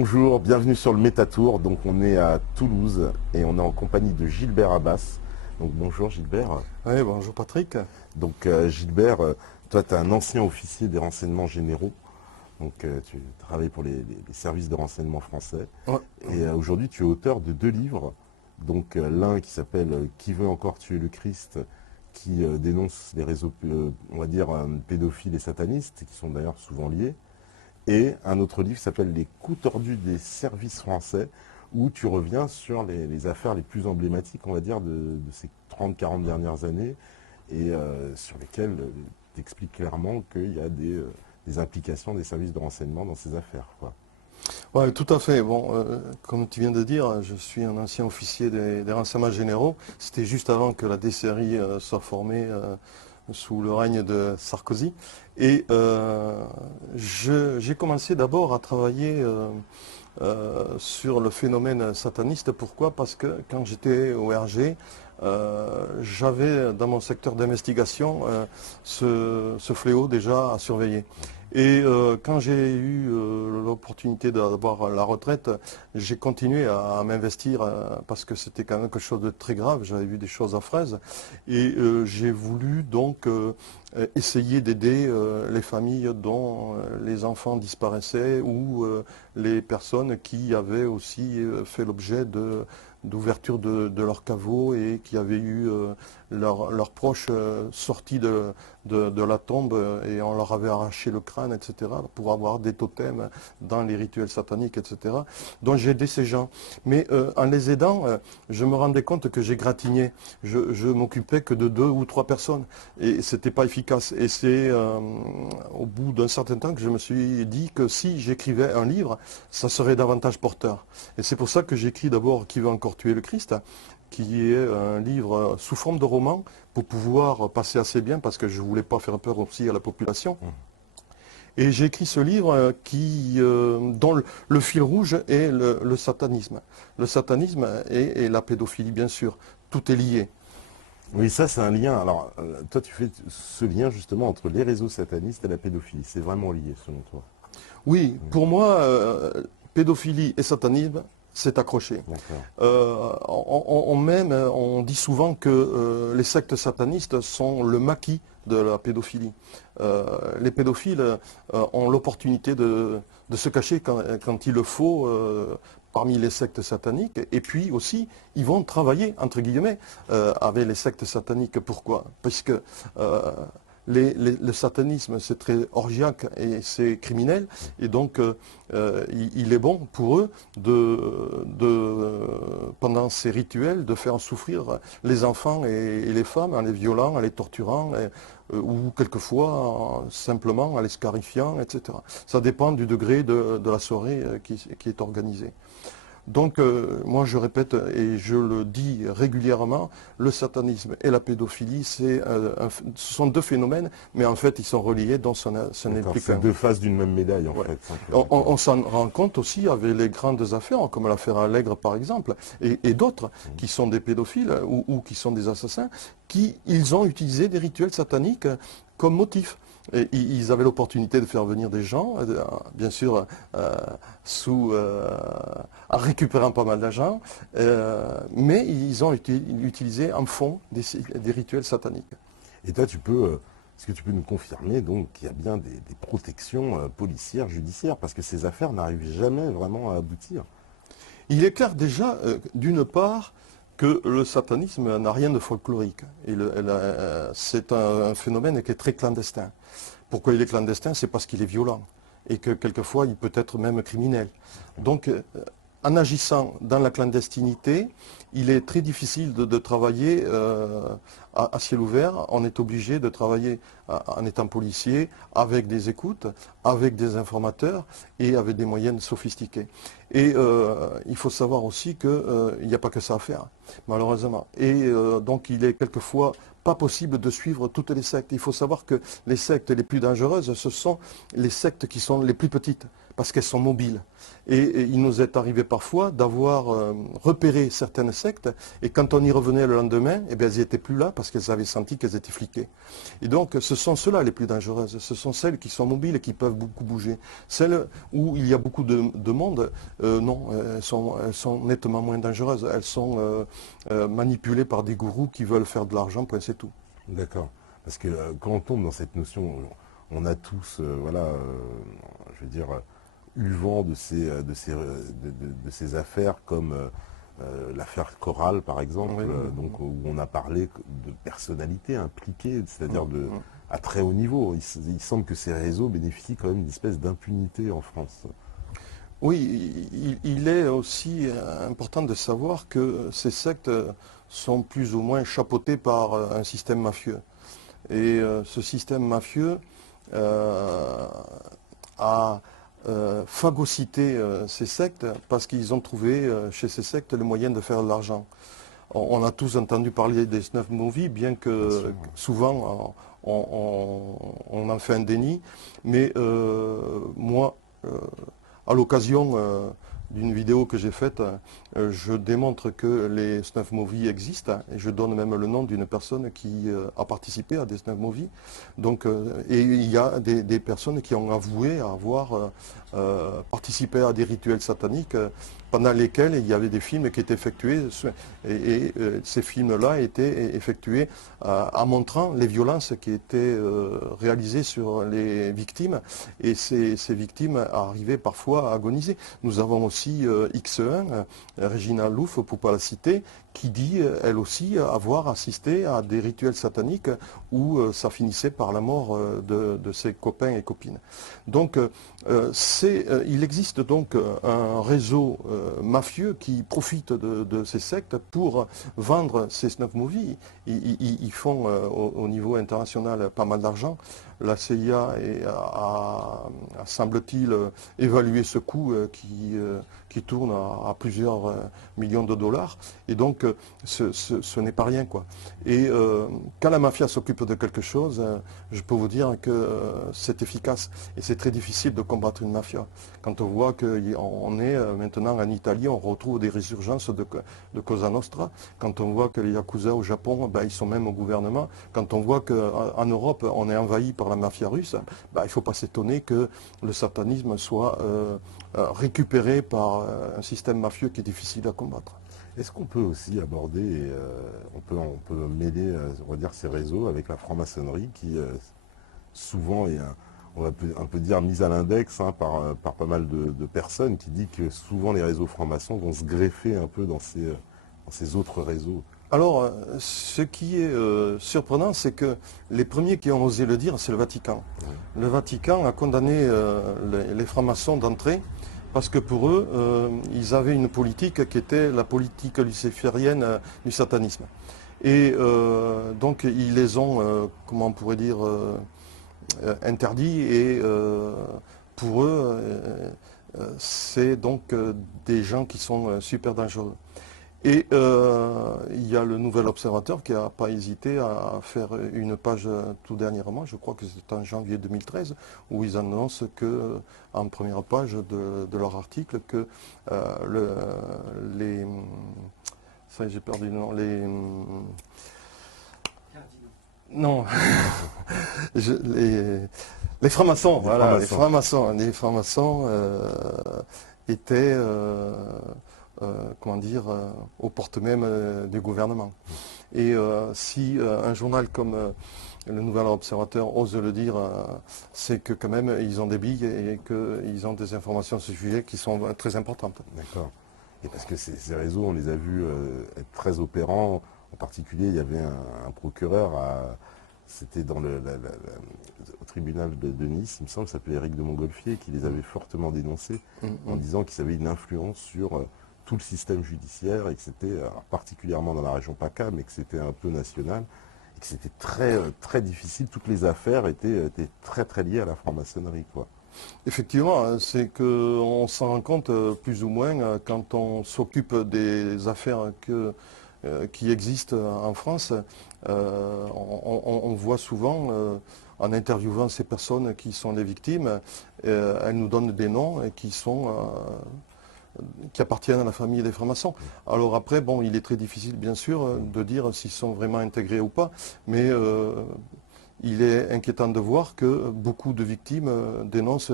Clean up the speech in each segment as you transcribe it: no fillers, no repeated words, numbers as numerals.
Bonjour, bienvenue sur le Métatour. Donc on est à Toulouse et on est en compagnie de Gilbert Abbas. Donc bonjour Gilbert. Oui, bonjour Patrick. Donc Gilbert, toi tu es un ancien officier des renseignements généraux. Donc tu travailles pour les services de renseignement français. Ouais. Et aujourd'hui tu es auteur de 2 livres. Donc l'un qui s'appelle Qui veut encore tuer le Christ, qui dénonce les réseaux, on va dire, pédophiles et satanistes, qui sont d'ailleurs souvent liés. Et un autre livre qui s'appelle Les coups tordus des services français, où tu reviens sur les affaires les plus emblématiques, on va dire, de ces 30-40 dernières années, et sur lesquelles tu expliques clairement qu'il y a des implications des services de renseignement dans ces affaires, quoi. Ouais, tout à fait. Bon, comme tu viens de dire, je suis un ancien officier des renseignements généraux. C'était juste avant que la DCRI soit formée sous le règne de Sarkozy. Et j'ai commencé d'abord à travailler sur le phénomène sataniste. Pourquoi? Parce que quand j'étais au RG, j'avais dans mon secteur d'investigation ce fléau déjà à surveiller. Et quand j'ai eu l'opportunité d'avoir la retraite, j'ai continué à m'investir parce que c'était quand même quelque chose de très grave. J'avais vu des choses à fraises. Et j'ai voulu donc essayer d'aider les familles dont les enfants disparaissaient ou les personnes qui avaient aussi fait l'objet d'ouverture de leur caveau et qui avaient eu leurs proches sortis de la tombe et on leur avait arraché le crâne, etc., pour avoir des totems dans les rituels sataniques, etc. Donc j'ai aidé ces gens. Mais en les aidant, je me rendais compte que j'égratignais. Je m'occupais que de 2 ou 3 personnes et c'était pas efficace. Et c'est au bout d'un certain temps que je me suis dit que si j'écrivais un livre, ça serait davantage porteur. Et c'est pour ça que j'écris d'abord Qui veut encore tuer le Christ, qui est un livre sous forme de roman pour pouvoir passer assez bien parce que je ne voulais pas faire peur aussi à la population. Et j'ai écrit ce livre dont le fil rouge est le satanisme. Le satanisme et la pédophilie, bien sûr. Tout est lié. Oui, ça c'est un lien. Alors, toi tu fais ce lien justement entre les réseaux satanistes et la pédophilie. C'est vraiment lié selon toi? Oui, pour moi, pédophilie et satanisme, c'est accroché. D'accord. On dit souvent que les sectes satanistes sont le maquis de la pédophilie. Les pédophiles ont l'opportunité de se cacher quand il le faut parmi les sectes sataniques. Et puis aussi, ils vont travailler, entre guillemets, avec les sectes sataniques. Pourquoi? Parce que le satanisme, c'est très orgiaque et c'est criminel. Et donc, il est bon pour eux, pendant ces rituels, de faire souffrir les enfants et les femmes en les violant, en les torturant, ou quelquefois simplement en les scarifiant, etc. Ça dépend du degré de la soirée qui est organisée. Donc, moi, je répète et je le dis régulièrement, le satanisme et la pédophilie, ce sont 2 phénomènes, mais en fait, ils sont reliés, donc ce n'est plus C'est qu'un. 2 faces d'une même médaille en Ouais. fait. On s'en rend compte aussi avec les grandes affaires, comme l'affaire Allègre, par exemple, et d'autres qui sont des pédophiles ou qui sont des assassins, ils ont utilisé des rituels sataniques comme motif. Et ils avaient l'opportunité de faire venir des gens, bien sûr, en récupérant pas mal d'argent, mais ils ont utilisé en fond des rituels sataniques. Et toi, est-ce que tu peux nous confirmer donc qu'il y a bien des protections policières, judiciaires, parce que ces affaires n'arrivent jamais vraiment à aboutir? Il est clair déjà, d'une part, que le satanisme n'a rien de folklorique. C'est un phénomène qui est très clandestin. Pourquoi il est clandestin? C'est parce qu'il est violent et que quelquefois il peut être même criminel. Donc, en agissant dans la clandestinité, il est très difficile de travailler à ciel ouvert. On est obligé de travailler en étant policier, avec des écoutes, avec des informateurs et avec des moyens sophistiqués. Et il faut savoir aussi qu'il n'y a pas que ça à faire, malheureusement. Et donc il est quelquefois pas possible de suivre toutes les sectes. Il faut savoir que les sectes les plus dangereuses, ce sont les sectes qui sont les plus petites, parce qu'elles sont mobiles. Et il nous est arrivé parfois d'avoir repéré certaines sectes, et quand on y revenait le lendemain, eh bien, elles n'étaient plus là parce qu'elles avaient senti qu'elles étaient fliquées. Et donc, ce sont ceux-là les plus dangereuses. Ce sont celles qui sont mobiles et qui peuvent beaucoup bouger. Celles où il y a beaucoup de monde, non, elles sont nettement moins dangereuses. Elles sont manipulées par des gourous qui veulent faire de l'argent, point c'est tout. D'accord. Parce que quand on tombe dans cette notion, on a tous, voilà, je veux dire, eu vent de ces affaires comme l'affaire Chorale, par exemple, Oui, donc, où on a parlé de personnalités impliquées, c'est-à-dire oui. à très haut niveau. Il semble que ces réseaux bénéficient quand même d'une espèce d'impunité en France. Oui, il est aussi important de savoir que ces sectes sont plus ou moins chapeautées par un système mafieux. Et ce système mafieux a phagocyté ces sectes parce qu'ils ont trouvé chez ces sectes le moyen de faire de l'argent. On a tous entendu parler des snuff movies, bien Bien sûr, que ouais. souvent on en fait un déni. Mais moi, à l'occasion d'une vidéo que j'ai faite, je démontre que les snuff movies existent, hein, et je donne même le nom d'une personne qui a participé à des snuff movies. Donc, et il y a des personnes qui ont avoué avoir participé à des rituels sataniques pendant lesquels il y avait des films qui étaient effectués, et ces films-là étaient effectués en montrant les violences qui étaient réalisées sur les victimes, et ces victimes arrivaient parfois à agoniser. Nous avons aussi X1, Régina Louf, pour ne pas la citer, qui dit, elle aussi, avoir assisté à des rituels sataniques où ça finissait par la mort de ses copains et copines. Donc, il existe donc un réseau mafieux qui profite de ces sectes pour vendre ces snuff movies. Ils font au niveau international pas mal d'argent. La CIA semble-t-il, évalué ce coût qui tourne à plusieurs millions de dollars. Et donc, ce n'est pas rien, quoi. Et quand la mafia s'occupe de quelque chose, je peux vous dire que c'est efficace. Et c'est très difficile de combattre une mafia. Quand on voit qu'on est maintenant en Italie, on retrouve des résurgences de Cosa Nostra. Quand on voit que les Yakuza au Japon, ben, ils sont même au gouvernement. Quand on voit qu'en Europe, on est envahi par la mafia russe, ben, il ne faut pas s'étonner que le satanisme soit récupéré par un système mafieux qui est difficile à combattre. Est-ce qu'on peut aussi aborder, on peut mêler, on va dire, ces réseaux avec la franc-maçonnerie qui souvent est, on va un peu dire, mise à l'index, hein, par pas mal de personnes qui dit que souvent les réseaux francs-maçons vont se greffer un peu dans ces autres réseaux. Alors, ce qui est surprenant, c'est que les premiers qui ont osé le dire, c'est le Vatican. Ouais. Le Vatican a condamné les francs-maçons d'entrée parce que pour eux, ils avaient une politique qui était la politique luciférienne du satanisme. Et donc, ils les ont, comment on pourrait dire, interdits. Et pour eux, c'est donc des gens qui sont super dangereux. Et il y a le Nouvel Observateur qui n'a pas hésité à faire une page tout dernièrement, je crois que c'est en janvier 2013, où ils annoncent que, en première page de leur article, que les... Ça j'ai perdu le nom. Non, les francs-maçons, voilà, les francs-maçons étaient... comment dire, aux portes même du gouvernement. Et si un journal comme le Nouvel Observateur ose le dire, c'est que quand même ils ont des billes et qu'ils ont des informations sur ce sujet qui sont très importantes. D'accord. Et parce que ces réseaux, on les a vus être très opérants. En particulier, il y avait un procureur c'était au tribunal de Nice, il me semble, qui s'appelait Éric de Montgolfier, qui les avait fortement dénoncés en disant qu'ils avaient une influence sur tout le système judiciaire et que c'était, particulièrement dans la région PACA, mais que c'était un peu national et que c'était très difficile. Toutes les affaires étaient très très liées à la franc-maçonnerie, quoi. Effectivement, c'est qu'on s'en rend compte plus ou moins quand on s'occupe des affaires qui existent en France. On voit souvent en interviewant ces personnes qui sont les victimes, elles nous donnent des noms et qui appartiennent à la famille des francs-maçons. Alors après, bon, il est très difficile, bien sûr, de dire s'ils sont vraiment intégrés ou pas, mais il est inquiétant de voir que beaucoup de victimes dénoncent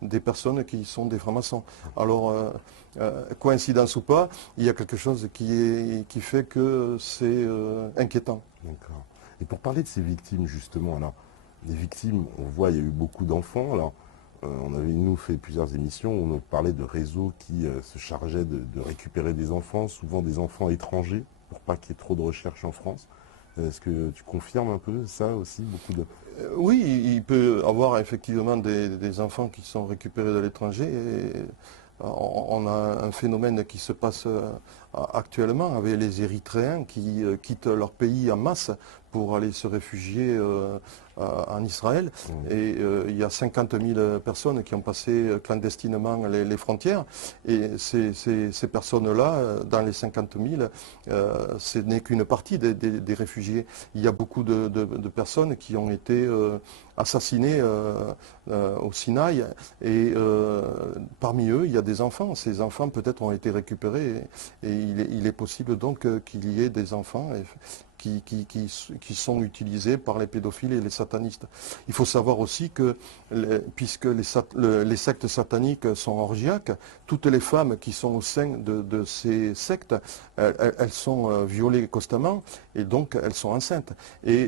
des personnes qui sont des francs-maçons. Alors, coïncidence ou pas, il y a quelque chose qui fait que c'est inquiétant. D'accord. Et pour parler de ces victimes, justement, alors, les victimes, on voit, il y a eu beaucoup d'enfants. Alors, on avait, nous, fait plusieurs émissions où on parlait de réseaux qui se chargeaient de récupérer des enfants, souvent des enfants étrangers, pour pas qu'il y ait trop de recherches en France. Est-ce que tu confirmes un peu ça aussi, beaucoup de... Oui, il peut avoir effectivement des enfants qui sont récupérés de l'étranger. On a un phénomène qui se passe actuellement avec les Érythréens qui quittent leur pays en masse pour aller se réfugier en Israël. Et il y a 50 000 personnes qui ont passé clandestinement les frontières. Et ces personnes-là, dans les 50 000, ce n'est qu'une partie des réfugiés. Il y a beaucoup de personnes qui ont été assassinées au Sinaï. Et parmi eux, il y a des enfants. Ces enfants peut-être ont été récupérés. Et il est possible donc qu'il y ait des enfants qui sont utilisés par les pédophiles et les satanistes. Il faut savoir aussi que, puisque les sectes sataniques sont orgiaques, toutes les femmes qui sont au sein de ces sectes, elles sont violées constamment et donc elles sont enceintes. Et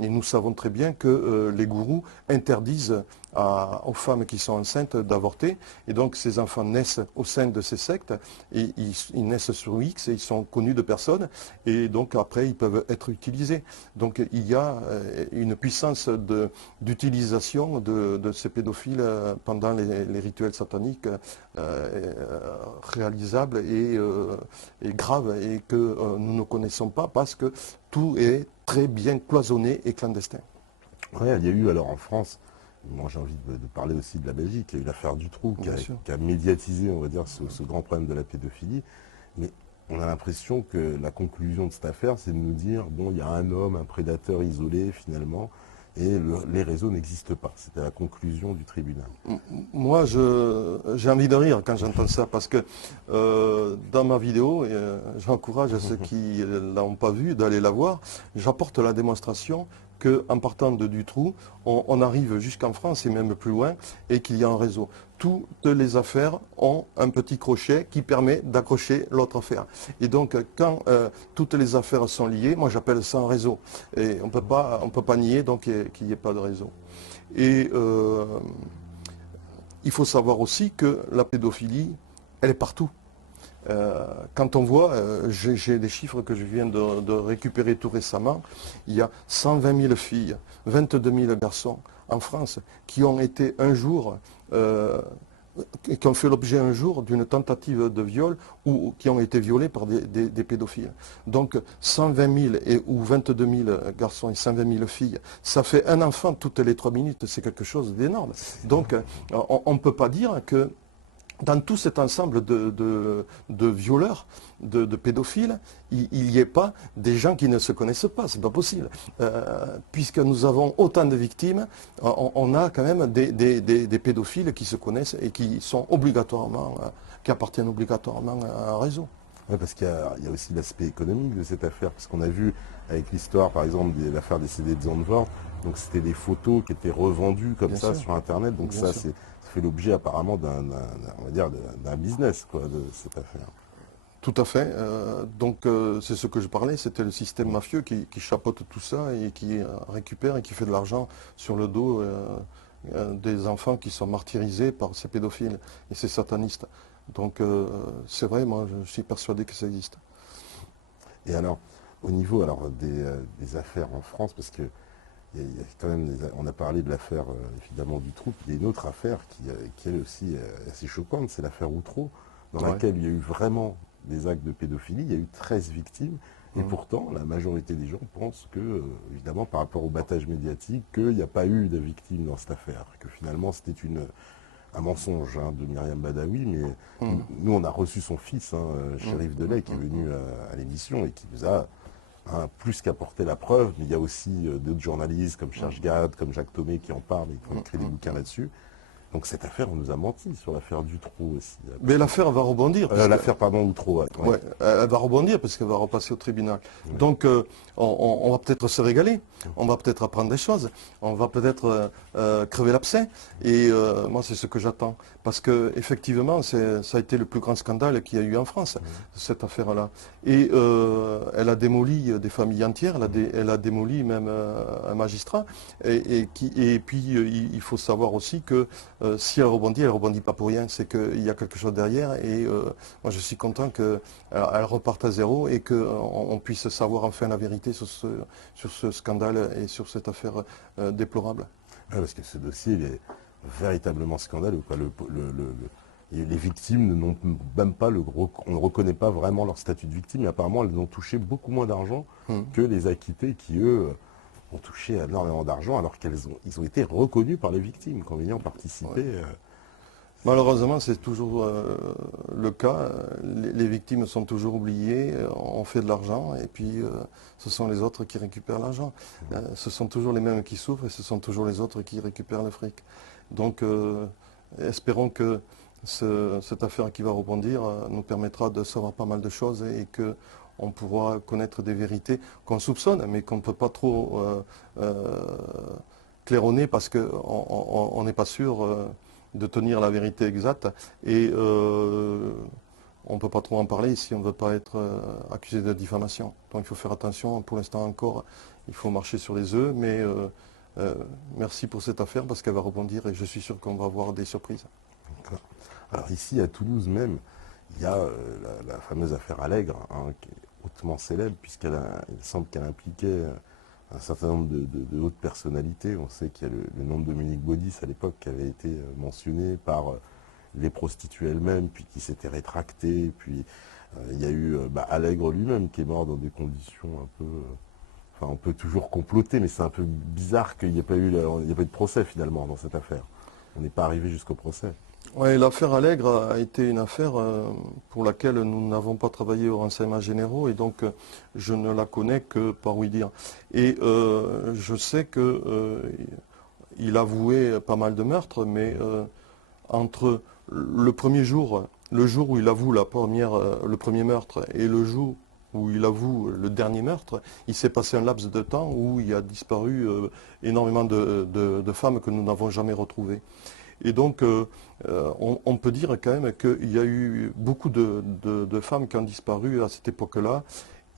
nous savons très bien que les gourous interdisent aux femmes qui sont enceintes d'avorter. Et donc ces enfants naissent au sein de ces sectes et ils naissent sur X et ils sont connus de personne. Et donc après, ils peuvent être utilisés. Donc il y a une puissance d'utilisation de ces pédophiles pendant les rituels sataniques réalisables et graves et que nous ne connaissons pas parce que tout est très bien cloisonné et clandestin. Ouais, il y a eu alors en France, moi j'ai envie de parler aussi de la Belgique, il y a eu l'affaire Dutroux qui a médiatisé, on va dire, ce grand problème de la pédophilie. Mais on a l'impression que la conclusion de cette affaire, c'est de nous dire, bon, il y a un homme, un prédateur isolé finalement, et les réseaux n'existent pas. C'était la conclusion du tribunal. Moi, j'ai envie de rire quand j'entends ça, parce que dans ma vidéo, j'encourage ceux qui ne l'ont pas vue d'aller la voir, j'apporte la démonstration qu'en partant de Dutroux, on arrive jusqu'en France et même plus loin, et qu'il y a un réseau. Toutes les affaires ont un petit crochet qui permet d'accrocher l'autre affaire. Et donc, quand toutes les affaires sont liées, moi j'appelle ça un réseau. Et on peut pas nier donc qu'il n'y ait pas de réseau. Et il faut savoir aussi que la pédophilie, elle est partout. Quand on voit, j'ai des chiffres que je viens de récupérer tout récemment, il y a 120 000 filles, 22 000 garçons en France qui ont été un jour, qui ont fait l'objet un jour d'une tentative de viol ou qui ont été violés par des pédophiles. Donc 120 000 ou 22 000 garçons et 120 000 filles, ça fait un enfant toutes les 3 minutes, c'est quelque chose d'énorme. Donc on ne peut pas dire que dans tout cet ensemble de violeurs, de pédophiles, il n'y ait pas des gens qui ne se connaissent pas. C'est pas possible. Puisque nous avons autant de victimes, on a quand même des pédophiles qui se connaissent et qui sont obligatoirement, qui appartiennent obligatoirement à un réseau. Oui, parce qu'il y a aussi l'aspect économique de cette affaire, parce qu'on a vu avec l'histoire, par exemple, de l'affaire des CD de Zandvoort, donc c'était des photos qui étaient revendues comme ça sur Internet, donc ça fait l'objet apparemment d'un business quoi, de cette affaire. Tout à fait. Donc c'est ce que je parlais, c'était le système mafieux qui chapeaute tout ça et qui récupère et qui fait de l'argent sur le dos des enfants qui sont martyrisés par ces pédophiles et ces satanistes. Donc c'est vrai, moi je suis persuadé que ça existe. Et alors, au niveau des affaires en France, parce que il y a quand même on a parlé de l'affaire évidemment Dutroux, il y a une autre affaire qui elle aussi assez choquante, c'est l'affaire Outreau, dans laquelle il y a eu vraiment des actes de pédophilie, il y a eu 13 victimes, et pourtant la majorité des gens pensent que, évidemment par rapport au battage médiatique, qu'il n'y a pas eu de victimes dans cette affaire, que finalement c'était un mensonge de Myriam Badawi, mais nous on a reçu son fils, Chérif Delay, qui est venu à l'émission et qui nous a plus qu'apporter la preuve, mais il y a aussi d'autres journalistes comme Serge Gade, comme Jacques Thomé qui en parlent et qui ont écrit des bouquins là-dessus. Donc cette affaire, on nous a menti sur l'affaire Dutroux aussi. Mais l'affaire va rebondir. L'affaire, pardon, Outreau. Ouais, elle va rebondir parce qu'elle va repasser au tribunal. Donc on va peut-être se régaler, on va peut-être apprendre des choses, on va peut-être crever l'abcès. Et moi c'est ce que j'attends. Parce que effectivement, ça a été le plus grand scandale qu'il y a eu en France, cette affaire-là. Et elle a démoli des familles entières, elle a démoli même un magistrat. Et puis il faut savoir aussi que si elle rebondit pas pour rien, c'est qu'il y a quelque chose derrière. Et moi je suis content qu'elle reparte à zéro et qu'on puisse savoir enfin la vérité sur ce scandale et sur cette affaire déplorable. Ouais, parce que ce dossier, il est véritablement scandaleux, quoi. Les victimes n'ont même pas on ne reconnaît pas vraiment leur statut de victime, et apparemment elles ont touché beaucoup moins d'argent que les acquittés qui, eux, ont touché énormément d'argent alors ils ont été reconnus par les victimes comme ayant participé. Ouais. Malheureusement, c'est toujours le cas. Les victimes sont toujours oubliées, on fait de l'argent et puis ce sont les autres qui récupèrent l'argent. Ce sont toujours les mêmes qui souffrent et ce sont toujours les autres qui récupèrent le fric. Donc espérons que cette affaire qui va rebondir nous permettra de savoir pas mal de choses et que on pourra connaître des vérités qu'on soupçonne mais qu'on ne peut pas trop claironner parce qu'on n'est pas sûr de tenir la vérité exacte et on ne peut pas trop en parler si on ne veut pas être accusé de diffamation. Donc il faut faire attention, pour l'instant encore, il faut marcher sur les œufs, mais merci pour cette affaire parce qu'elle va rebondir et je suis sûr qu'on va avoir des surprises. Alors ici à Toulouse même, il y a la fameuse affaire Allègre, qui est hautement célèbre puisqu'il semble qu'elle impliquait un certain nombre de hautes personnalités. On sait qu'il y a le nom de Dominique Baudis à l'époque qui avait été mentionné par les prostituées elles-mêmes, puis qui s'était rétracté. Puis il y a eu Allègre lui-même qui est mort dans des conditions un peu... Enfin, on peut toujours comploter, mais c'est un peu bizarre qu'il n'y ait pas eu de procès finalement dans cette affaire. On n'est pas arrivé jusqu'au procès. Oui, l'affaire Allègre a été une affaire pour laquelle nous n'avons pas travaillé aux renseignements généraux et donc je ne la connais que par oui dire. Et je sais qu'il avouait pas mal de meurtres, mais entre le premier jour, le jour où il avoue le premier meurtre et le jour où il avoue le dernier meurtre, il s'est passé un laps de temps où il a disparu énormément de femmes que nous n'avons jamais retrouvées. Et donc, on peut dire quand même qu'il y a eu beaucoup de femmes qui ont disparu à cette époque-là.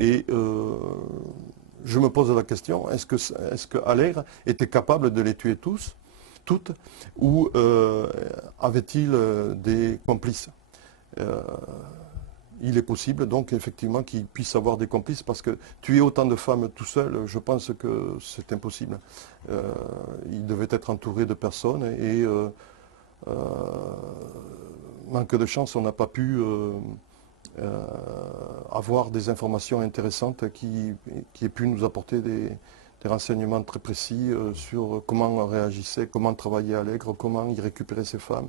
Et je me pose la question, est-ce que Allègre était capable de les tuer toutes, ou avait-il des complices? Il est possible donc effectivement qu'il puisse avoir des complices parce que tuer autant de femmes tout seul, je pense que c'est impossible. Il devait être entouré de personnes et manque de chance, on n'a pas pu avoir des informations intéressantes qui aient pu nous apporter des renseignements très précis sur comment réagissait, comment travaillait Allègre, comment il récupérait ses femmes.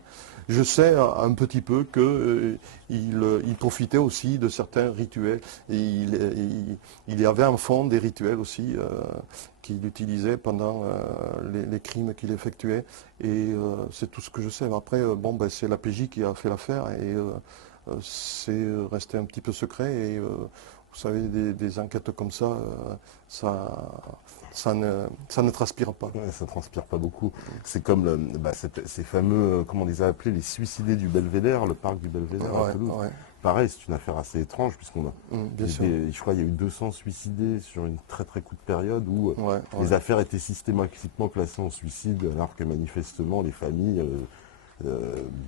Je sais un petit peu qu'il profitait aussi de certains rituels. Et il y avait en fond des rituels aussi qu'il utilisait pendant les crimes qu'il effectuait. Et c'est tout ce que je sais. Après, c'est la PJ qui a fait l'affaire et c'est resté un petit peu secret. Et vous savez, des enquêtes comme ça, ça ne transpire pas. Ouais, ça ne transpire pas beaucoup. C'est comme ces fameux, comment on les a appelés, les suicidés du Belvédère, le parc du Belvédère à Toulouse. Ouais. Pareil, c'est une affaire assez étrange, puisqu'on a, je crois, il y a eu 200 suicidés sur une très très courte période où les affaires étaient systématiquement classées en suicide, alors que manifestement les familles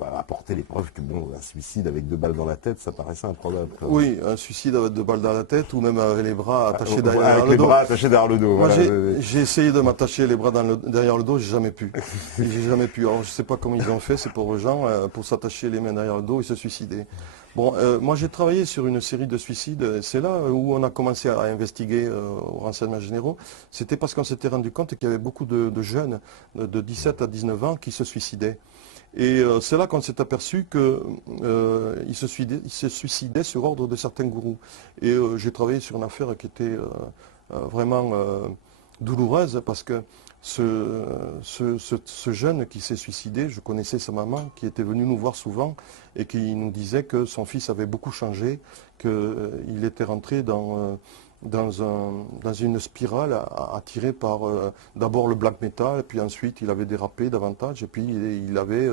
apporter les preuves que un suicide avec 2 balles dans la tête, ça paraissait improbable. Oui, un suicide avec 2 balles dans la tête ou même avec les bras attachés derrière le dos. Avec les bras attachés derrière le dos. Moi, j'ai essayé de m'attacher les bras derrière le dos, j'ai jamais pu. J'ai jamais pu. Alors je sais pas comment ils ont fait ces pauvres gens pour s'attacher les mains derrière le dos et se suicider. Bon, moi j'ai travaillé sur une série de suicides. C'est là où on a commencé à investiguer aux renseignements généraux. C'était parce qu'on s'était rendu compte qu'il y avait beaucoup de jeunes de 17 à 19 ans qui se suicidaient. Et c'est là qu'on s'est aperçu qu'il se suicidait sur ordre de certains gourous. Et j'ai travaillé sur une affaire qui était vraiment douloureuse parce que ce jeune qui s'est suicidé, je connaissais sa maman qui était venue nous voir souvent et qui nous disait que son fils avait beaucoup changé, qu'il était rentré dans une spirale attirée par d'abord le black metal, puis ensuite il avait dérapé davantage, et puis il avait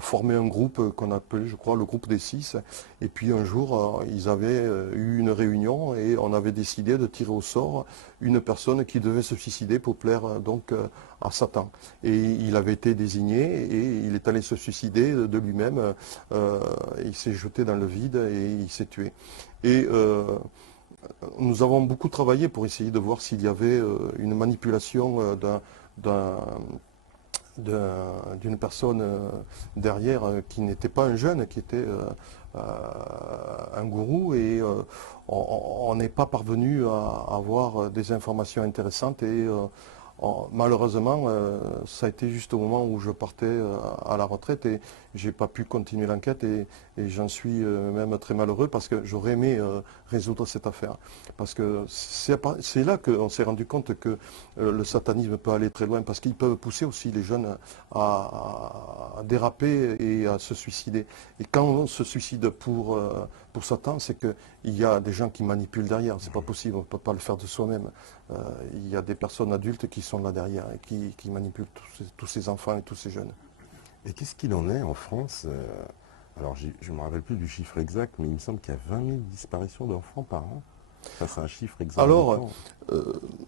formé un groupe qu'on appelait, je crois, le groupe des Six. Et puis un jour, ils avaient eu une réunion et on avait décidé de tirer au sort une personne qui devait se suicider pour plaire donc à Satan. Et il avait été désigné et il est allé se suicider de lui-même. Il s'est jeté dans le vide et il s'est tué. Et nous avons beaucoup travaillé pour essayer de voir s'il y avait une manipulation d'une personne derrière qui n'était pas un jeune, qui était un gourou, et on n'est pas parvenu à avoir des informations intéressantes, et malheureusement ça a été juste au moment où je partais à la retraite et j'ai pas pu continuer l'enquête, et j'en suis même très malheureux parce que j'aurais aimé résoudre cette affaire. Parce que c'est là qu'on s'est rendu compte que le satanisme peut aller très loin, parce qu'ils peuvent pousser aussi les jeunes à déraper et à se suicider. Et quand on se suicide pour Satan, c'est qu'il y a des gens qui manipulent derrière. C'est pas possible, on ne peut pas le faire de soi-même. Il y a des personnes adultes qui sont là derrière et qui manipulent tous ces enfants et tous ces jeunes. Et qu'est-ce qu'il en est en France alors, je ne me rappelle plus du chiffre exact, mais il me semble qu'il y a 20 000 disparitions d'enfants par an. Ça, c'est un chiffre exact. Alors,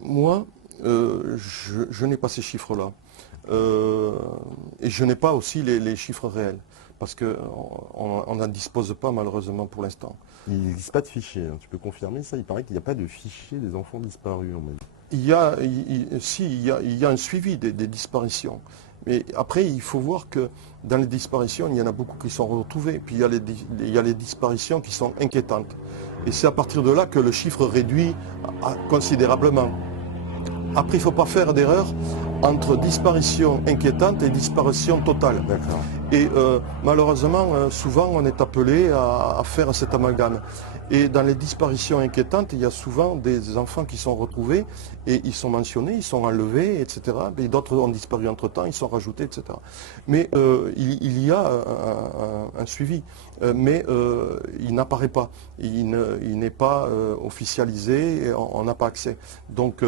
moi, je n'ai pas ces chiffres-là. Et je n'ai pas aussi les chiffres réels, parce qu'on n'en dispose pas malheureusement pour l'instant. Il n'existe pas de fichier, hein. Tu peux confirmer ça? Il paraît qu'il n'y a pas de fichier des enfants disparus, on m'a dit. Il y a un suivi des disparitions. Mais après, il faut voir que dans les disparitions, il y en a beaucoup qui sont retrouvés. Puis il y a les disparitions qui sont inquiétantes. Et c'est à partir de là que le chiffre réduit considérablement. Après, il ne faut pas faire d'erreur entre disparition inquiétante et disparition totale. D'accord. Et malheureusement, souvent, on est appelé à faire cet amalgame. Et dans les disparitions inquiétantes, il y a souvent des enfants qui sont retrouvés et ils sont mentionnés, ils sont enlevés, etc. Et d'autres ont disparu entre-temps, ils sont rajoutés, etc. Mais il y a un suivi, mais il n'apparaît pas. Il n'est pas officialisé et on n'a pas accès. Donc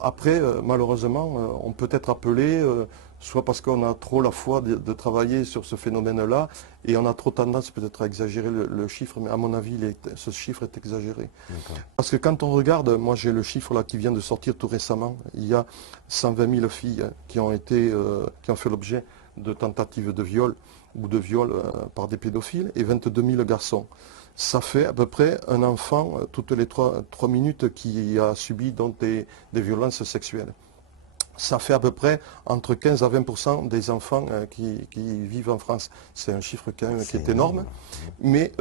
après, malheureusement, on peut être appelé soit parce qu'on a trop la foi de travailler sur ce phénomène-là, et on a trop tendance peut-être à exagérer le chiffre, mais à mon avis, ce chiffre est exagéré. Parce que quand on regarde, moi j'ai le chiffre là qui vient de sortir tout récemment, il y a 120 000 filles qui ont fait l'objet de tentatives de viol ou de viol par des pédophiles, et 22 000 garçons. Ça fait à peu près un enfant toutes les 3 minutes qui a subi donc des violences sexuelles. Ça fait à peu près entre 15 à 20% des enfants qui vivent en France. C'est un chiffre quand même qui est énorme. Mais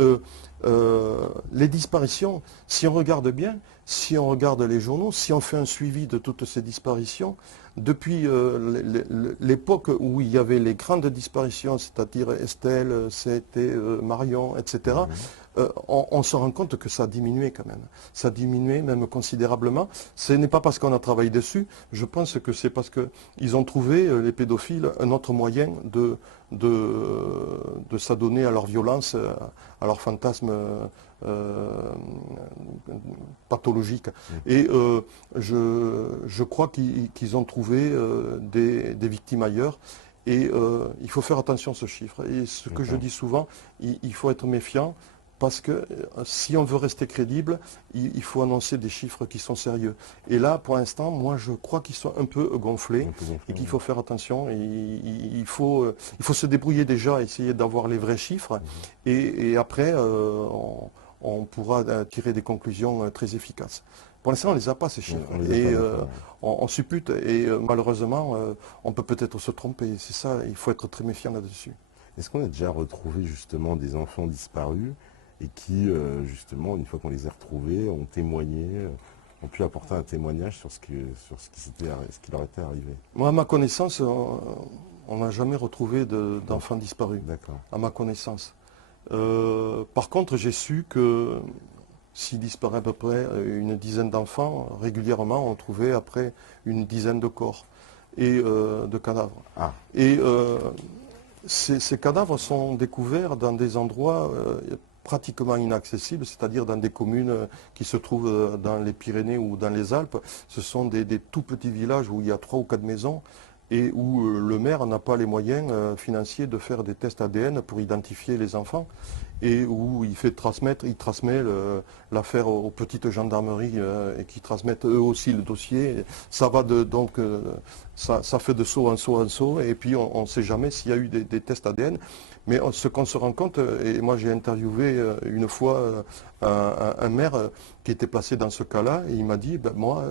les disparitions, si on regarde bien, si on regarde les journaux, si on fait un suivi de toutes ces disparitions, depuis l'époque où il y avait les grandes disparitions, c'est-à-dire Estelle, c'était Marion, etc., on se rend compte que ça a diminué quand même. Ça a diminué même considérablement. Ce n'est pas parce qu'on a travaillé dessus, je pense que c'est parce qu'ils ont trouvé, les pédophiles, un autre moyen de s'adonner à leur violence, à leur fantasme pathologique. Et je crois qu'ils ont trouvé des victimes ailleurs. Et il faut faire attention à ce chiffre. Et ce que je dis souvent, il faut être méfiant. Parce que si on veut rester crédible, il faut annoncer des chiffres qui sont sérieux. Et là, pour l'instant, moi, je crois qu'ils sont un peu gonflés et qu'il faut faire attention. Il faut se débrouiller déjà, essayer d'avoir les vrais chiffres. Et après, on pourra tirer des conclusions très efficaces. Pour l'instant, on ne les a pas, ces chiffres. On suppute. Et malheureusement, on peut peut-être se tromper. C'est ça, il faut être très méfiant là-dessus. Est-ce qu'on a déjà retrouvé justement des enfants disparus et qui, justement, une fois qu'on les a retrouvés, ont témoigné, ont pu apporter un témoignage sur ce qui leur était arrivé? Moi, à ma connaissance, on n'a jamais retrouvé d'enfants disparus, D'accord. à ma connaissance. Par contre, j'ai su que s'il disparaît à peu près une dizaine d'enfants, régulièrement, on trouvait après une dizaine de corps et de cadavres. Ah, Et ces cadavres sont découverts dans des endroits pratiquement inaccessibles, c'est-à-dire dans des communes qui se trouvent dans les Pyrénées ou dans les Alpes. Ce sont des tout petits villages où il y a 3 ou 4 maisons et où le maire n'a pas les moyens financiers de faire des tests ADN pour identifier les enfants et où il transmet l'affaire aux petites gendarmeries et qui transmettent eux aussi le dossier. Ça va ça fait de saut en saut en saut et puis on ne sait jamais s'il y a eu des tests ADN. Mais ce qu'on se rend compte, et moi j'ai interviewé une fois un maire qui était placé dans ce cas-là, et il m'a dit, ben, moi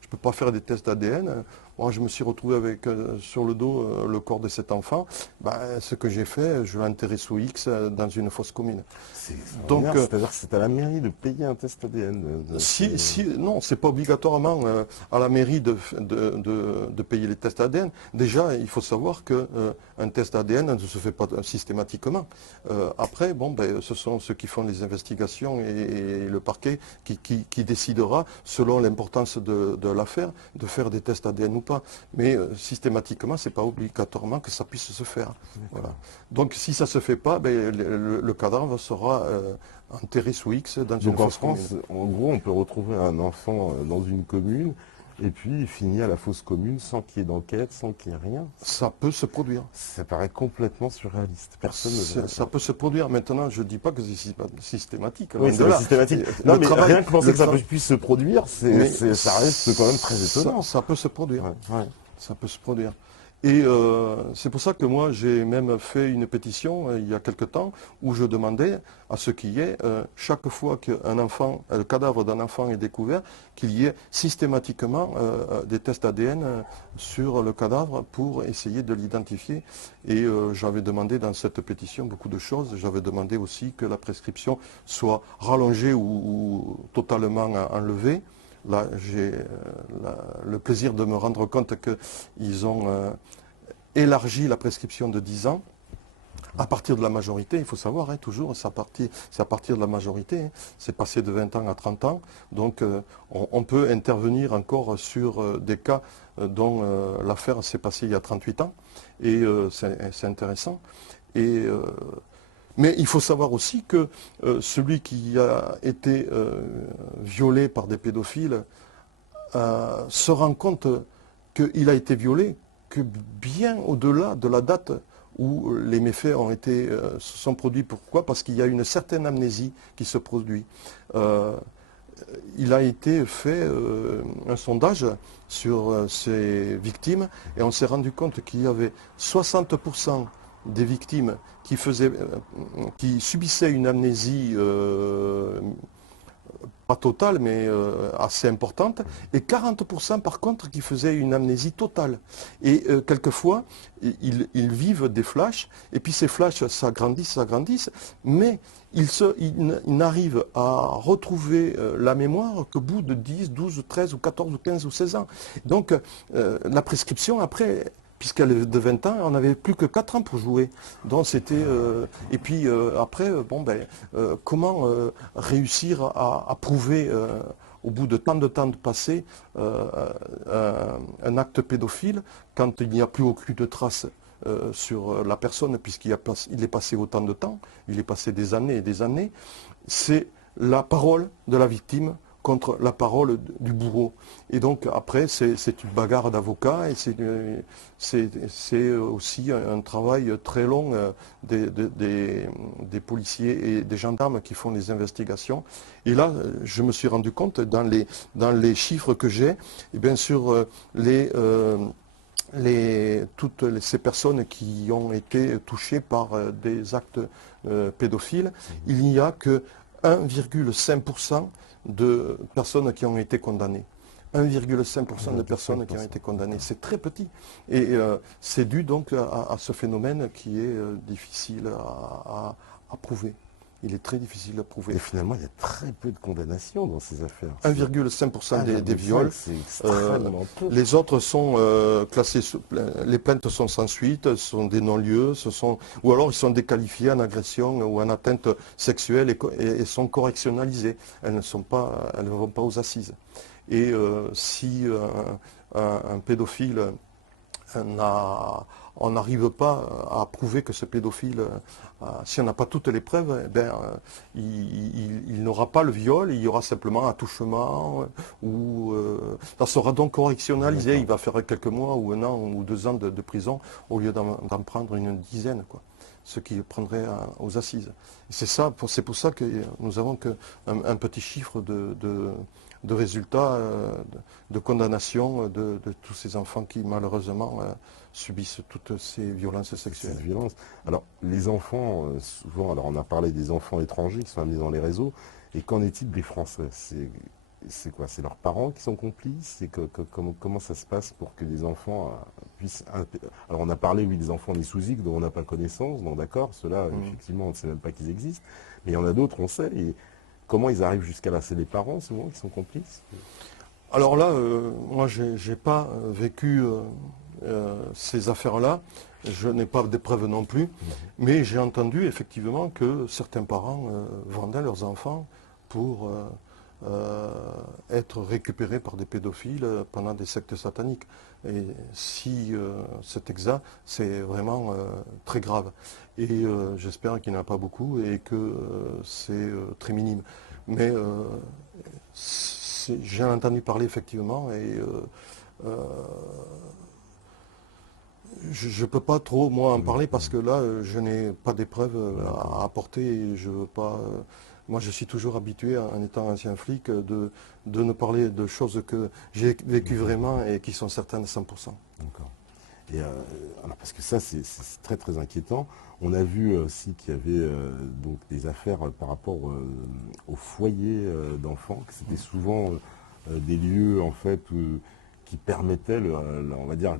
je ne peux pas faire des tests ADN. Moi, je me suis retrouvé avec sur le dos le corps de cet enfant. Ben, ce que j'ai fait, je l'ai enterré sous X dans une fosse commune. c'est Donc, extraordinaire. C'est-à-dire que c'est à la mairie de payer un test ADN. non, c'est pas obligatoirement à la mairie de payer les tests ADN. Déjà, il faut savoir que un test ADN ne se fait pas systématiquement. Après, bon, ben, ce sont ceux qui font les investigations et le parquet qui décidera, selon l'importance de l'affaire, de faire des tests ADN ou pas. Mais systématiquement, c'est pas obligatoirement que ça puisse se faire. Voilà. Donc, si ça se fait pas, ben, le cadavre sera enterré sous X dans une Donc en fosse commune. France, en gros, on peut retrouver un enfant dans une commune et puis il finit à la fosse commune sans qu'il y ait d'enquête, sans qu'il y ait rien. Ça peut se produire. Ça paraît complètement surréaliste. Personne ne verrait Ça peut se produire. Maintenant, je ne dis pas que c'est systématique. Oui, loin c'est de pas là. systématique. Le Non, mais travail- rien que penser le que ça tra- puisse se produire, Mais ça reste quand même très étonnant. Ça peut se produire. Ouais, ouais. Ça peut se produire. Et c'est pour ça que moi, j'ai même fait une pétition il y a quelque temps où je demandais à ce qu'il y ait, chaque fois qu'un enfant, le cadavre d'un enfant est découvert, qu'il y ait systématiquement des tests ADN sur le cadavre pour essayer de l'identifier. Et j'avais demandé dans cette pétition beaucoup de choses. J'avais demandé aussi que la prescription soit rallongée ou totalement enlevée. Là, j'ai le plaisir de me rendre compte qu'ils ont élargi la prescription de 10 ans à partir de la majorité. Il faut savoir, hein, toujours, c'est à partir de la majorité. Hein. C'est passé de 20 ans à 30 ans. Donc, on peut intervenir encore sur des cas dont l'affaire s'est passée il y a 38 ans. Et c'est intéressant. Et mais il faut savoir aussi que celui qui a été violé par des pédophiles se rend compte qu'il a été violé que bien au-delà de la date où les méfaits se sont produits. Pourquoi? Parce qu'il y a une certaine amnésie qui se produit. Il a été fait un sondage sur ces victimes et on s'est rendu compte qu'il y avait 60% des victimes qui subissaient une amnésie pas totale, mais assez importante, et 40% par contre qui faisaient une amnésie totale. Et quelquefois, ils vivent des flashs, et puis ces flashs s'agrandissent, mais ils n'arrivent à retrouver la mémoire qu'au bout de 10, 12, 13 ou 14 ou 15 ou 16 ans. Donc la prescription, après, puisqu'elle est de 20 ans, on n'avait plus que 4 ans pour jouer. Donc c'était et puis après, comment réussir à prouver au bout de tant de temps de passé un acte pédophile quand il n'y a plus aucune trace sur la personne puisqu'il est passé autant de temps, il est passé des années et des années. C'est la parole de la victime contre la parole du bourreau. Et donc après, c'est une bagarre d'avocats et c'est aussi un travail très long des policiers et des gendarmes qui font les investigations. Et là, je me suis rendu compte dans les chiffres que j'ai, et bien sûr toutes ces personnes qui ont été touchées par des actes pédophiles, il n'y a que 1,5% de personnes qui ont été condamnées. 1,5% de personnes qui ont été condamnées. C'est très petit. Et c'est dû donc à ce phénomène qui est difficile à prouver. Il est très difficile à prouver. Et finalement, il y a très peu de condamnations dans ces affaires. 1,5% des viols. C'est extrêmement peu. Les autres sont classés, les plaintes sont sans suite, ce sont des non-lieux, ou alors ils sont déqualifiés en agression ou en atteinte sexuelle et sont correctionnalisés. Elles ne vont pas aux assises. Et si un pédophile on n'arrive pas à prouver que ce pédophile, si on n'a pas toutes les preuves, il n'aura pas le viol, il y aura simplement un attouchement, ou ça sera donc correctionnalisé, il va faire quelques mois ou 1 an ou 2 ans de prison au lieu d'en prendre une dizaine, quoi, ce qui prendrait aux assises. C'est pour ça que nous avons un petit chiffre de résultats, de condamnation de tous ces enfants qui malheureusement subissent toutes ces violences sexuelles. Cette violence. Alors, les enfants, souvent, alors on a parlé des enfants étrangers qui sont amenés dans les réseaux, et qu'en est-il des Français? C'est quoi? C'est leurs parents qui sont complices? Comment ça se passe pour que les enfants puissent... Alors on a parlé, oui, des enfants des sous-IC dont on n'a pas connaissance, bon d'accord, ceux-là, effectivement, on ne sait même pas qu'ils existent, mais il y en a d'autres, on sait, et comment ils arrivent jusqu'à là? C'est les parents, souvent, qui sont complices? Alors là, moi, j'ai pas vécu ces affaires-là. Je n'ai pas de preuves non plus. Mais j'ai entendu effectivement que certains parents vendaient leurs enfants pour être récupérés par des pédophiles pendant des sectes sataniques. Et si c'est exact, c'est vraiment très grave. Et j'espère qu'il n'y en a pas beaucoup et que c'est très minime. Mais j'ai entendu parler effectivement et je ne peux pas trop moi en parler parce que là je n'ai pas d'épreuves à apporter et je veux pas. Moi je suis toujours habitué en étant ancien flic de ne parler de choses que j'ai vécues vraiment et qui sont certaines à 100%. D'accord. Et alors parce que ça c'est très très inquiétant. On a vu aussi qu'il y avait donc des affaires par rapport aux foyers d'enfants, que c'était souvent des lieux en fait qui permettaient, on va dire,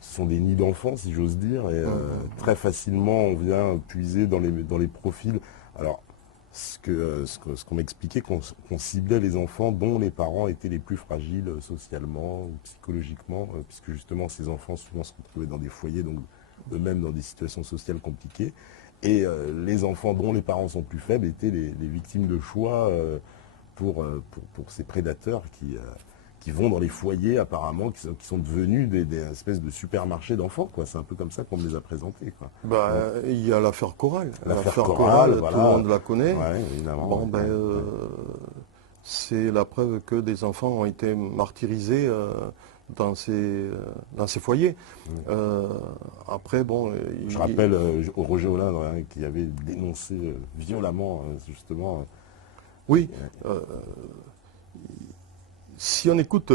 ce sont des nids d'enfants si j'ose dire, et très facilement on vient puiser dans les profils. Alors ce qu'on m'expliquait, qu'on ciblait les enfants dont les parents étaient les plus fragiles socialement ou psychologiquement, puisque justement ces enfants souvent se retrouvaient dans des foyers, donc eux-mêmes dans des situations sociales compliquées. Et les enfants dont les parents sont plus faibles étaient les victimes de choix pour ces prédateurs qui vont dans les foyers apparemment, qui sont devenus des espèces de supermarchés d'enfants, quoi. C'est un peu comme ça qu'on me les a présentés, quoi. Il y a l'affaire Chorale. L'affaire Chorale, voilà. Tout le monde la connaît. Ouais, évidemment. Bon, c'est la preuve que des enfants ont été martyrisés dans ces foyers. Après, bon... Je rappelle Roger Hollande qui avait dénoncé violemment, justement... Oui. Si on écoute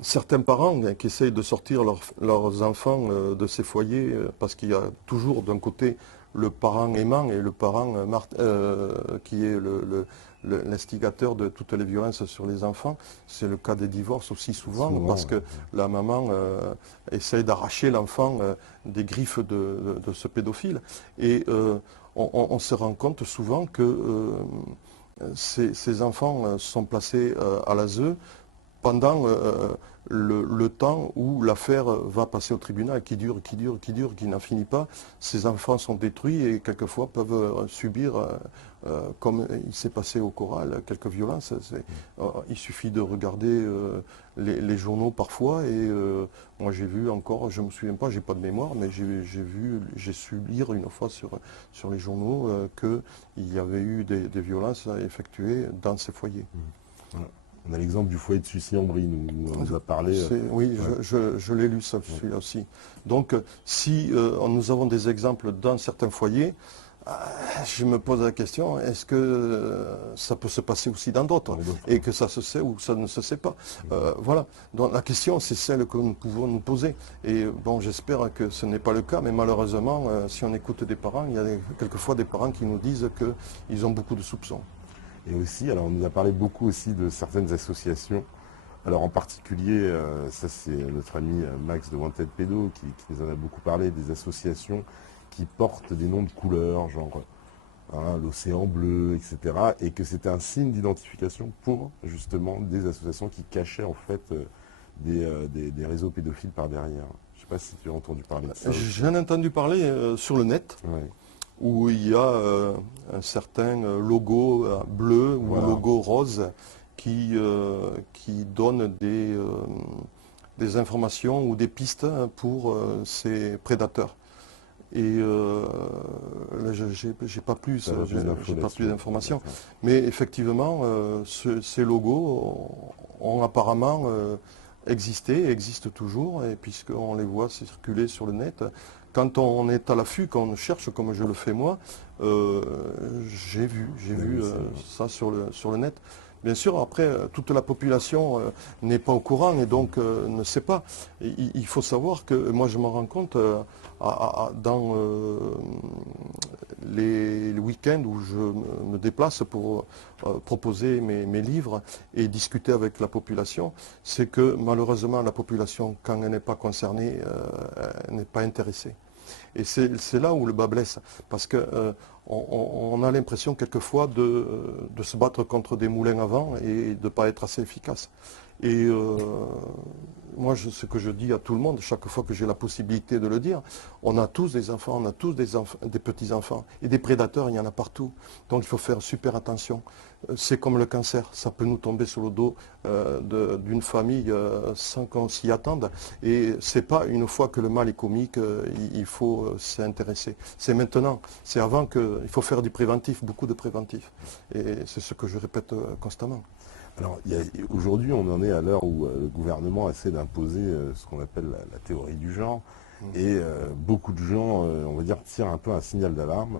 certains parents qui essayent de sortir leurs enfants de ces foyers, parce qu'il y a toujours d'un côté le parent aimant et le parent qui est l'instigateur de toutes les violences sur les enfants. C'est le cas des divorces aussi souvent, parce que la maman essaye d'arracher l'enfant des griffes de ce pédophile. Et on se rend compte souvent que ces enfants sont placés à l'ASE pendant le temps où l'affaire va passer au tribunal, qui dure, qui n'en finit pas. Ces enfants sont détruits et quelquefois peuvent subir, comme il s'est passé au Choral, quelques violences. Il suffit de regarder les journaux parfois et moi j'ai vu encore, je ne me souviens pas, j'ai pas de mémoire, mais j'ai su lire une fois sur les journaux qu'il y avait eu des violences effectuées dans ces foyers. On a l'exemple du foyer de Sucy-en-Brie, où on nous a parlé. Oui, je l'ai lu, ça, celui-là aussi. Donc, si nous avons des exemples dans certains foyers, je me pose la question, est-ce que ça peut se passer aussi dans d'autres et que ça se sait ou ça ne se sait pas? Voilà. Donc, la question, c'est celle que nous pouvons nous poser. Et bon, j'espère que ce n'est pas le cas, mais malheureusement, si on écoute des parents, il y a quelquefois des parents qui nous disent qu'ils ont beaucoup de soupçons. Et aussi, alors on nous a parlé beaucoup aussi de certaines associations. Alors en particulier, ça c'est notre ami Max de Wanted Pédo qui nous en a beaucoup parlé, des associations qui portent des noms de couleurs, genre hein, l'océan bleu, etc. Et que c'était un signe d'identification pour justement des associations qui cachaient en fait des réseaux pédophiles par derrière. Je ne sais pas si tu as entendu parler de ça aussi. J'en ai entendu parler sur le net, Ouais, où il y a un certain logo bleu ou voilà, logo rose qui donne des informations ou des pistes pour ces prédateurs. Et là, j'ai pas plus, tu n'as pas plus d'infos j'ai pas là-dessus. plus d'informations. D'accord. Mais effectivement, ces logos ont apparemment existé, existent toujours, et puisqu'on les voit circuler sur le net. Quand on est à l'affût, quand on cherche, comme je le fais moi, euh, j'ai Oui, vu oui, ça sur le net. Bien sûr, après, toute la population n'est pas au courant et donc ne sait pas. Il faut savoir que moi, je m'en rends compte dans les week-ends où je me déplace pour proposer mes livres et discuter avec la population, c'est que malheureusement, la population, quand elle n'est pas concernée, elle n'est pas intéressée. Et c'est là où le bas blesse, parce qu'on a l'impression quelquefois de se battre contre des moulins à vent et de ne pas être assez efficace. Et moi, ce que je dis à tout le monde, chaque fois que j'ai la possibilité de le dire, on a tous des enfants, on a tous des petits-enfants. Et des prédateurs, il y en a partout. Donc il faut faire super attention. C'est comme le cancer, ça peut nous tomber sur le dos d'une famille sans qu'on s'y attende. Et c'est pas une fois que le mal est commis qu'il faut s'y intéresser. C'est maintenant, c'est avant il faut faire du préventif, beaucoup de préventif. Et c'est ce que je répète constamment. Alors, aujourd'hui, on en est à l'heure où le gouvernement essaie d'imposer ce qu'on appelle la théorie du genre. Et beaucoup de gens, on va dire, tirent un peu un signal d'alarme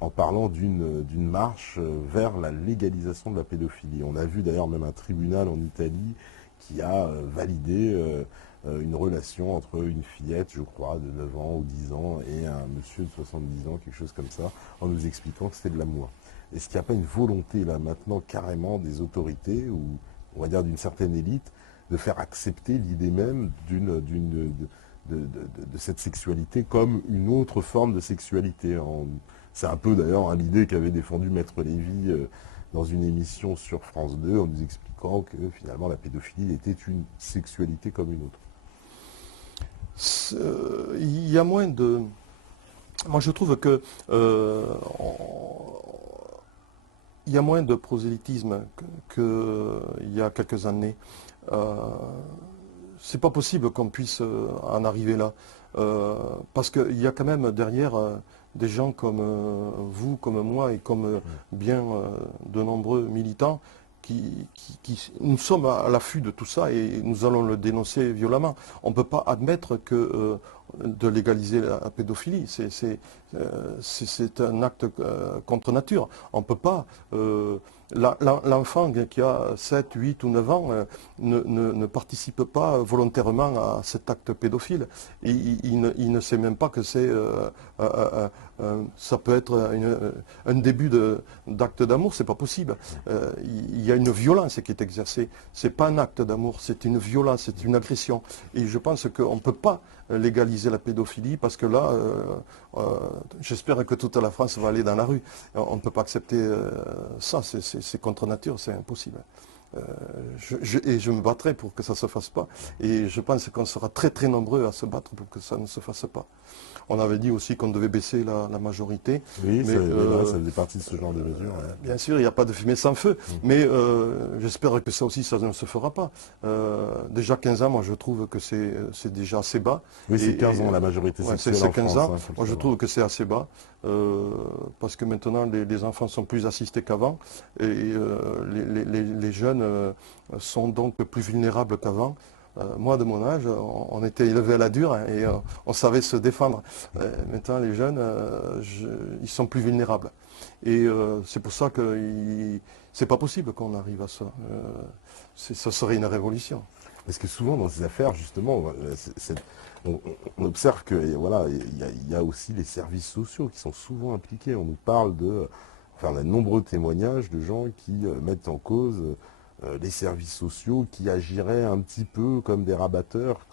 en parlant d'une marche vers la légalisation de la pédophilie. On a vu d'ailleurs même un tribunal en Italie qui a validé une relation entre une fillette, je crois, de 9 ans ou 10 ans et un monsieur de 70 ans, quelque chose comme ça, en nous expliquant que c'était de l'amour. Est-ce qu'il n'y a pas une volonté là maintenant carrément des autorités ou on va dire d'une certaine élite de faire accepter l'idée même de cette sexualité comme une autre forme de sexualité? C'est un peu d'ailleurs l'idée qu'avait défendu Maître Lévy dans une émission sur France 2 en nous expliquant que finalement la pédophilie était une sexualité comme une autre. Il y a moins de... Moi, je trouve que il y a moins de prosélytisme qu'il y a quelques années. Euh, c'est pas possible qu'on puisse en arriver là. Parce qu'il y a quand même derrière des gens comme vous, comme moi et comme bien de nombreux militants nous sommes à l'affût de tout ça et nous allons le dénoncer violemment. On ne peut pas admettre que de légaliser la pédophilie, c'est un acte contre nature. On ne peut pas. L'enfant qui a 7, 8 ou 9 ans ne participe pas volontairement à cet acte pédophile. Et il ne sait même pas que ça peut être un début d'acte d'amour, c'est pas possible. Il y a une violence qui est exercée. C'est pas un acte d'amour, c'est une violence, c'est une agression. Et je pense qu'on ne peut pas légaliser la pédophilie parce que là, j'espère que toute la France va aller dans la rue. On ne peut pas accepter ça, c'est contre nature, c'est impossible. Et je me battrai pour que ça ne se fasse pas. Et je pense qu'on sera très très nombreux à se battre pour que ça ne se fasse pas. On avait dit aussi qu'on devait baisser la majorité. Oui, Mais, ça faisait partie de ce genre de mesures. Ouais. Bien sûr, il n'y a pas de fumée sans feu, mais j'espère que ça aussi, ça ne se fera pas. Déjà 15 ans, moi je trouve que c'est déjà assez bas. Oui, c'est 15 ans la majorité sexuelle c'est en 15 France. ans. Hein, Moi je trouve que c'est assez bas, parce que maintenant les enfants sont plus assistés qu'avant, et les jeunes sont donc plus vulnérables qu'avant. Moi, de mon âge, on était élevé à la dure hein, et on savait se défendre. Maintenant, les jeunes, ils sont plus vulnérables. Et c'est pour ça que c'est pas possible qu'on arrive à ça. Ça serait une révolution. Parce que souvent dans ces affaires, justement, on observe que voilà, il y a aussi les services sociaux qui sont souvent impliqués. On nous parle on a de nombreux témoignages de gens qui mettent en cause les services sociaux, qui agiraient un petit peu comme des rabatteurs,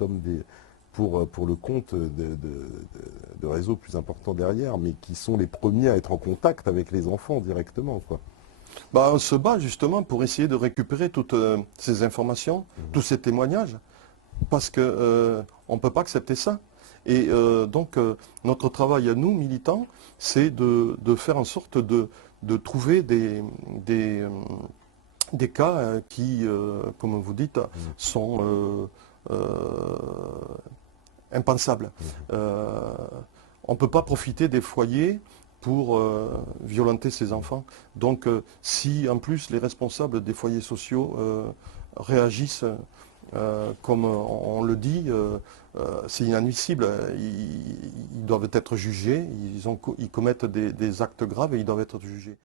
pour le compte de réseaux plus importants derrière, mais qui sont les premiers à être en contact avec les enfants directement, quoi. Bah, on se bat justement pour essayer de récupérer toutes ces informations, tous ces témoignages, parce que on ne peut pas accepter ça. Et donc notre travail à nous, militants, c'est de faire en sorte de trouver des cas qui, comme vous dites, sont impensables. On ne peut pas profiter des foyers pour violenter ses enfants. Donc si en plus les responsables des foyers sociaux réagissent comme on le dit, c'est inadmissible. Ils doivent être jugés, ils commettent des actes graves et ils doivent être jugés.